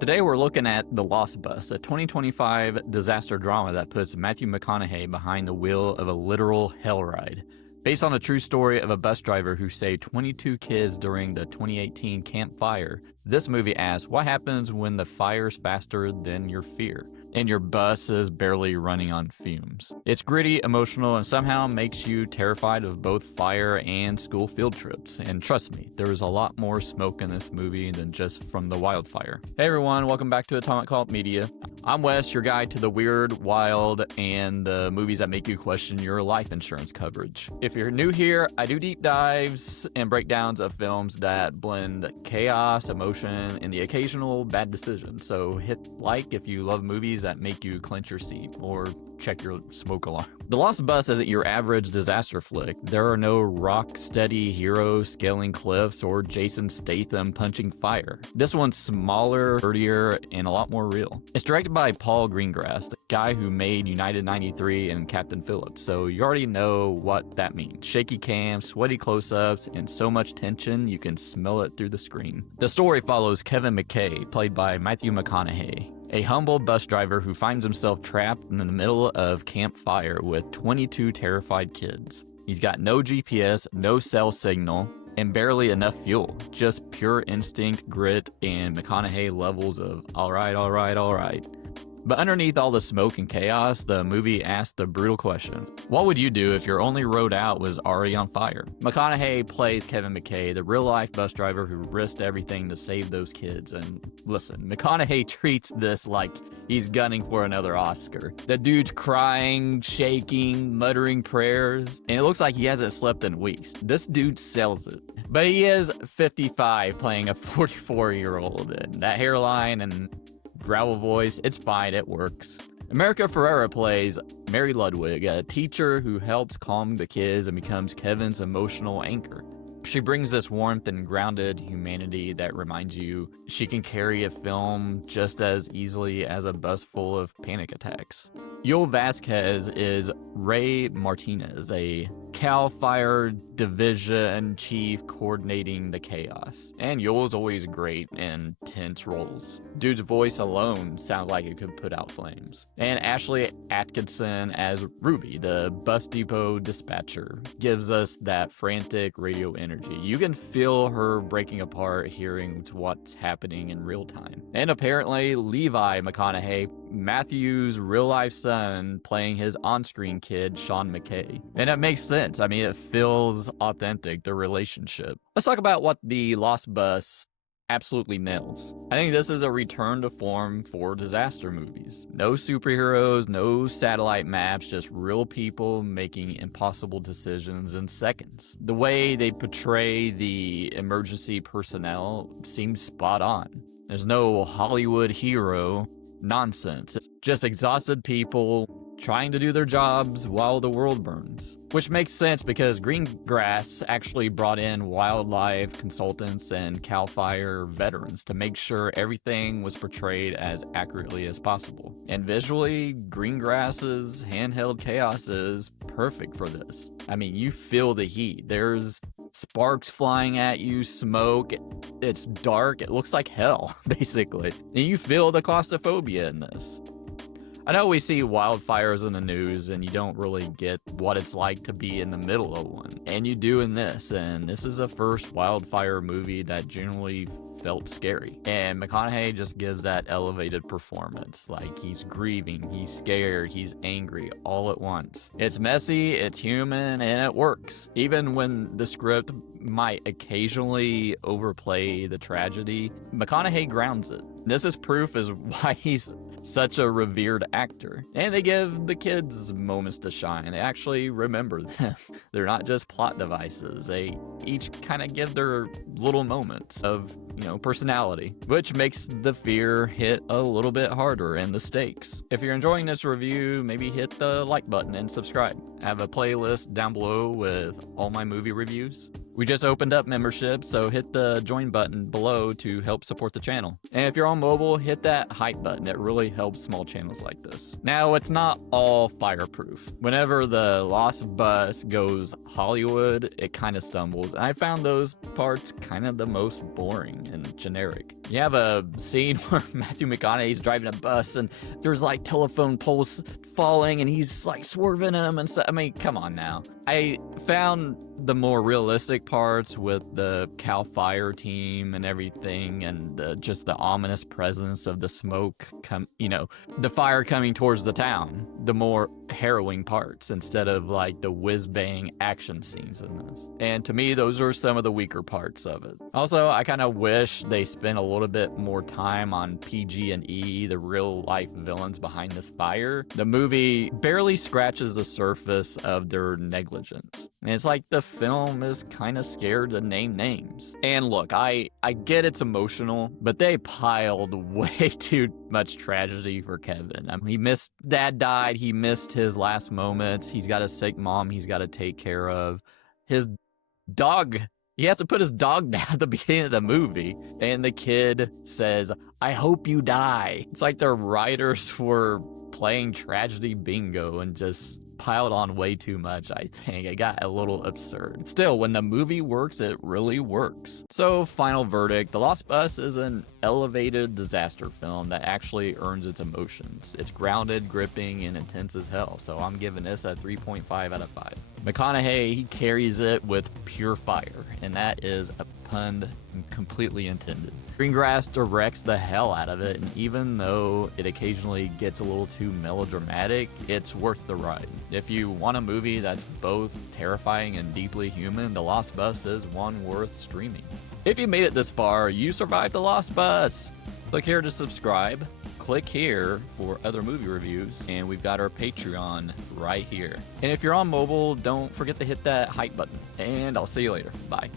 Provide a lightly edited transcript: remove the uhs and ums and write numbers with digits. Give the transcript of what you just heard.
Today we're looking at The Lost Bus, a 2025 disaster drama that puts Matthew McConaughey behind the wheel of a literal hell ride. Based on a true story of a bus driver who saved 22 kids during the 2018 Camp Fire, this movie asks, what happens when the fire's faster than your fear, and your bus is barely running on fumes? It's gritty, emotional, and somehow makes you terrified of both fire and school field trips. And trust me, there is a lot more smoke in this movie than just from the wildfire. Hey everyone, welcome back to Atomic Cult Media. I'm Wes, your guide to the weird, wild, and the movies that make you question your life insurance coverage. If you're new here, I do deep dives and breakdowns of films that blend chaos, emotion, and the occasional bad decision. So hit like if you love movies that make you clench your seat or check your smoke alarm. The Lost Bus isn't your average disaster flick. There are no rock-steady heroes scaling cliffs or Jason Statham punching fire. This one's smaller, dirtier, and a lot more real. It's directed by Paul Greengrass, the guy who made United 93 and Captain Phillips, so you already know what that means. Shaky cam, sweaty close-ups, and so much tension you can smell it through the screen. The story follows Kevin McKay, played by Matthew McConaughey, a humble bus driver who finds himself trapped in the middle of Camp Fire with 22 terrified kids. He's got no GPS, no cell signal, and barely enough fuel. Just pure instinct, grit, and McConaughey levels of all right. But underneath all the smoke and chaos, the movie asks the brutal question: what would you do if your only road out was already on fire? McConaughey plays Kevin McKay, the real-life bus driver who risked everything to save those kids. And listen, McConaughey treats this like he's gunning for another Oscar. The dude's crying, shaking, muttering prayers, and it looks like he hasn't slept in weeks. This dude sells it. But he is 55 playing a 44-year-old, and that hairline and gravel voice, it's fine, it works. America Ferrera plays Mary Ludwig, a teacher who helps calm the kids and becomes Kevin's emotional anchor. She brings this warmth and grounded humanity that reminds you she can carry a film just as easily as a bus full of panic attacks. Yul Vazquez is Ray Martinez, a Cal Fire Division chief coordinating the chaos. And Yul's always great in tense roles. Dude's voice alone sounds like it could put out flames. And Ashley Atkinson as Ruby, the bus depot dispatcher, gives us that frantic radio energy. You can feel her breaking apart hearing what's happening in real time. And apparently Levi McConaughey, Matthew's real-life son, playing his on-screen kid, Sean McKay. And it makes sense. I mean, it feels authentic, the relationship. Let's talk about what The Lost Bus absolutely nails. I think this is a return to form for disaster movies. No superheroes, no satellite maps, just real people making impossible decisions in seconds. The way they portray the emergency personnel seems spot on. There's no Hollywood hero nonsense. It's just exhausted people trying to do their jobs while the world burns. Which makes sense because Greengrass actually brought in wildlife consultants and CAL FIRE veterans to make sure everything was portrayed as accurately as possible. And visually, Greengrass's handheld chaos is perfect for this. I mean, you feel the heat. There's sparks flying at you, smoke, it's dark, it looks like hell, basically. And you feel the claustrophobia in this. I know we see wildfires in the news and you don't really get what it's like to be in the middle of one. And you do in this, and this is a first wildfire movie that genuinely felt scary. And McConaughey just gives that elevated performance. Like, he's grieving, he's scared, he's angry all at once. It's messy, it's human, and it works. Even when the script might occasionally overplay the tragedy, McConaughey grounds it. This is proof as why he's such a revered actor. And they give the kids moments to shine. They actually remember them. They're not just plot devices. They each kind of give their little moments of, personality, which makes the fear hit a little bit harder and the stakes. If you're enjoying this review, maybe hit the like button and subscribe. I have a playlist down below with all my movie reviews. We just opened up membership, so hit the join button below to help support the channel. And if you're on mobile, hit that hype button. It really helps small channels like this. Now, it's not all fireproof. Whenever the Lost Bus goes Hollywood, it kind of stumbles. And I found those parts kind of the most boring. and generic. You have a scene where Matthew McConaughey's driving a bus and there's like telephone poles falling and he's like swerving them and stuff. I mean, come on now. I found the more realistic parts with the CAL FIRE team and everything, and just the ominous presence of the smoke, the fire coming towards the town, the more harrowing parts instead of like the whiz-bang action scenes in this. And to me, those are some of the weaker parts of it. Also, I kind of wish they spent a little bit more time on PG and E, the real-life villains behind this fire. The movie barely scratches the surface of their negligence. And it's like the film is kind of scared to name names. And look, I get it's emotional, but they piled way too much tragedy for Kevin. I mean, dad died, he missed his last moments, he's got a sick mom he's got to take care of. His dog, he has to put his dog down at the beginning of the movie, and the kid says, "I hope you die." It's like the writers were playing tragedy bingo and just piled on way too much, I think. It got a little absurd. Still, when the movie works, it really works. So, final verdict, The Lost Bus is an elevated disaster film that actually earns its emotions. It's grounded, gripping, and intense as hell, so I'm giving this a 3.5 out of 5. McConaughey, he carries it with pure fire, and that is a pun completely intended. Greengrass directs the hell out of it, and even though it occasionally gets a little too melodramatic, it's worth the ride. If you want a movie that's both terrifying and deeply human, The Lost Bus is one worth streaming. If you made it this far, you survived The Lost Bus! Click here to subscribe. Click here for other movie reviews, and we've got our Patreon right here. And if you're on mobile, don't forget to hit that hype button, and I'll see you later. Bye.